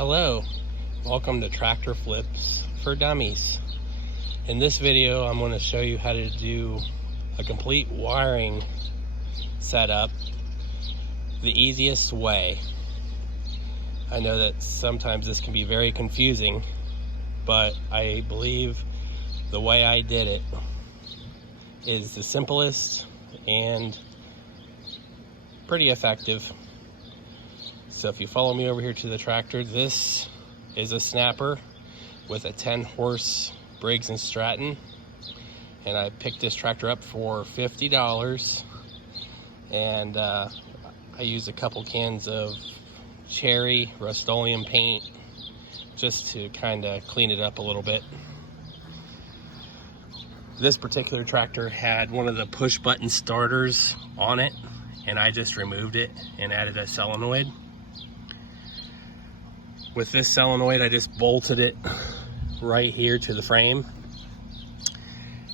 Hello, welcome to Tractor Flips for Dummies. In this video, I'm going to show you how to do a complete wiring setup the easiest way. I know that sometimes this can be very confusing, but I believe the way I did it is the simplest and pretty effective. So if you follow me over here to the tractor, this is a snapper with a 10-horse Briggs & Stratton, and I picked this tractor up for $50, and I used a couple cans of cherry Rust-Oleum paint just to kind of clean it up a little bit. This particular tractor had one of the push button starters on it, and I just removed it and added a solenoid. With this solenoid, I just bolted it right here to the frame,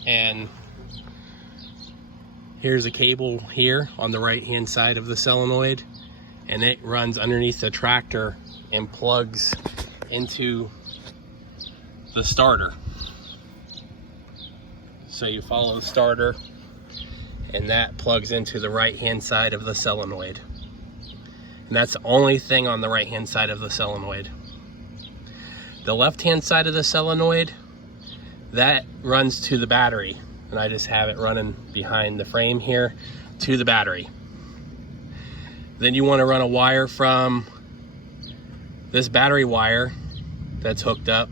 and here's a cable here on the right hand side of the solenoid, and it runs underneath the tractor and plugs into the starter. So you follow the starter, and that plugs into the right hand side of the solenoid. And that's the only thing on the right hand side of the solenoid. The left hand side of the solenoid, that runs to the battery, and I just have it running behind the frame here to the battery. Then you want to run a wire from this battery wire that's hooked up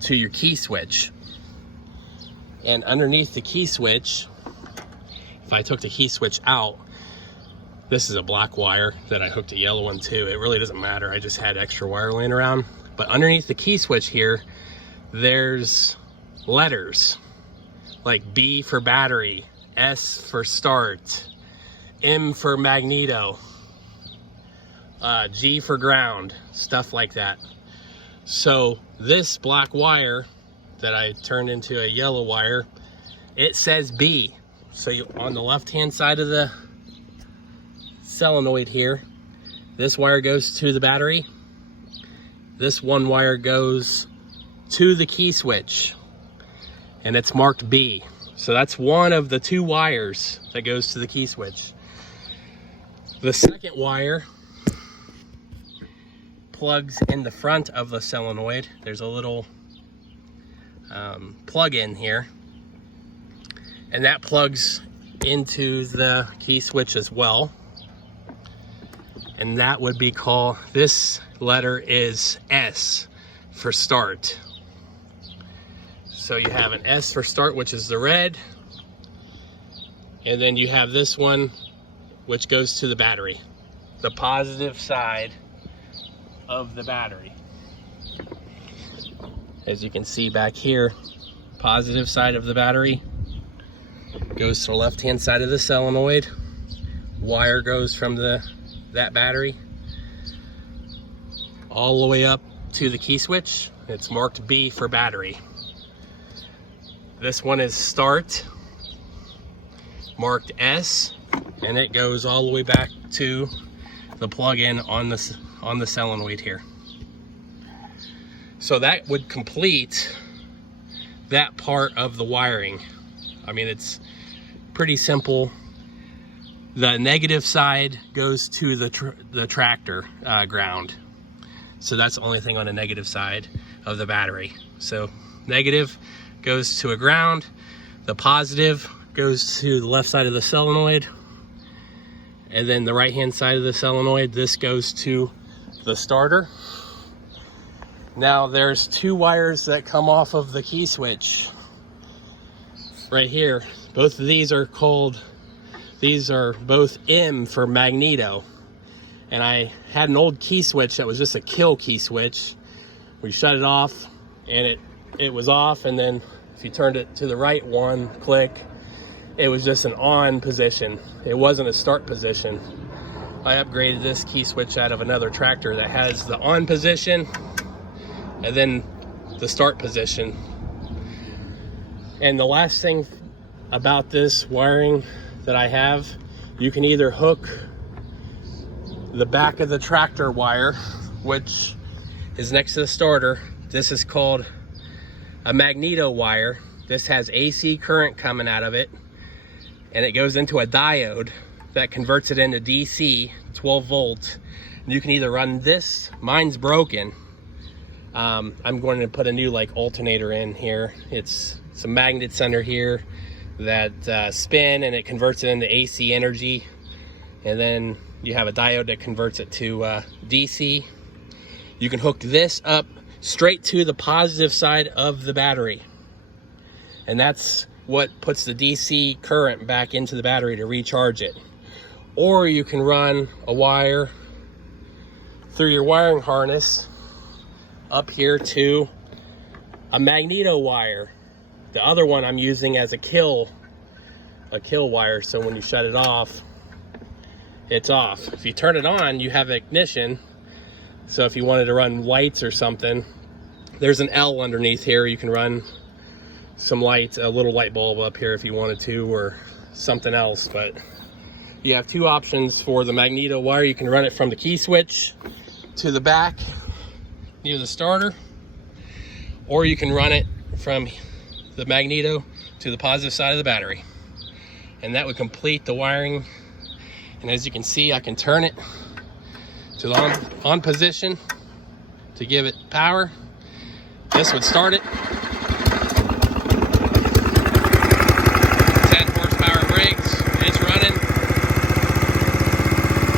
to your key switch. And underneath the key switch, if I took the key switch out, this is a black wire that I hooked a yellow one to. It really doesn't matter. I just had extra wire laying around. But underneath the key switch here, there's letters like B for battery, S for start, M for Magneto, G for ground, stuff like that. So this black wire that I turned into a yellow wire, it says B. So you, on the left hand side of the solenoid here, this wire goes to the battery. This one wire goes to the key switch, and it's marked B. So that's one of the two wires that goes to the key switch. The second wire plugs in the front of the solenoid. There's a little plug in here, and that plugs into the key switch as well. And that would be called, this letter is S for start. So you have an S for start, which is the red. And then you have this one, which goes to the battery, the positive side of the battery. As you can see back here, positive side of the battery goes to the left-hand side of the solenoid. Wire goes from that battery all the way up to the key switch. It's marked B for battery. This one is start, marked S, and it goes all the way back to the plug-in on the solenoid here. So that would complete that part of the wiring. I mean, it's pretty simple. The negative side goes to the tractor ground. So that's the only thing on the negative side of the battery. So negative goes to a ground. The positive goes to the left side of the solenoid. And then the right hand side of the solenoid, this goes to the starter. Now there's two wires that come off of the key switch right here. Both of these are called, these are both M for Magneto. And I had an old key switch that was just a kill key switch. We shut it off and it was off, and then if you turned it to the right one click, it was just an on position. It wasn't a start position. I upgraded this key switch out of another tractor that has the on position and then the start position. And the last thing about this wiring that I have, you can either hook the back of the tractor wire, which is next to the starter. This is called a Magneto wire. This has AC current coming out of it, and it goes into a diode that converts it into DC, 12 volts. And you can either run this, mine's broken. I'm going to put a new like alternator in here. It's some magnets under here that spin, and it converts it into AC energy. And then you have a diode that converts it to DC. You can hook this up straight to the positive side of the battery. And that's what puts the DC current back into the battery to recharge it. Or you can run a wire through your wiring harness up here to a Magneto wire. The other one I'm using as a kill wire, so when you shut it off, it's off. If you turn it on, you have ignition. So if you wanted to run lights or something, there's an L underneath here. You can run some lights, a little light bulb up here if you wanted to, or something else. But you have two options for the Magneto wire. You can run it from the key switch to the back near the starter, or you can run it from the Magneto to the positive side of the battery. And that would complete the wiring. And as you can see, I can turn it to the on position to give it power. This would start it. 10 horsepower brakes, and it's running.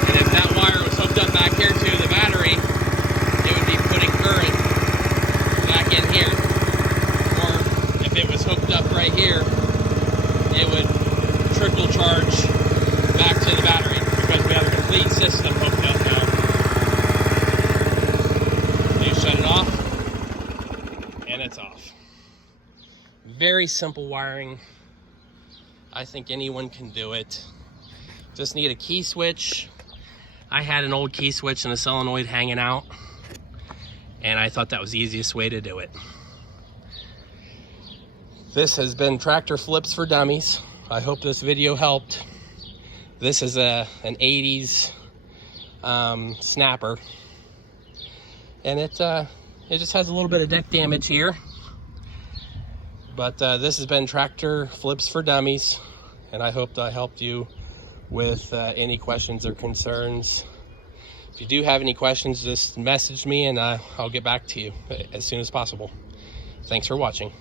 And if that wire was hooked up back here to the battery, it would be putting current back in here. Or if it was hooked up right here, it would trickle charge back to the battery, because we have a complete system hooked up now. So you shut it off, and it's off. Very simple wiring. I think anyone can do it. Just need a key switch. I had an old key switch and a solenoid hanging out, and I thought that was the easiest way to do it. This has been Tractor Flips for Dummies. I hope this video helped. This is an 80s snapper, and it just has a little bit of deck damage here. But this has been Tractor Flips for Dummies, and I hope I helped you with any questions or concerns. If you do have any questions, just message me, and I'll get back to you as soon as possible. Thanks for watching.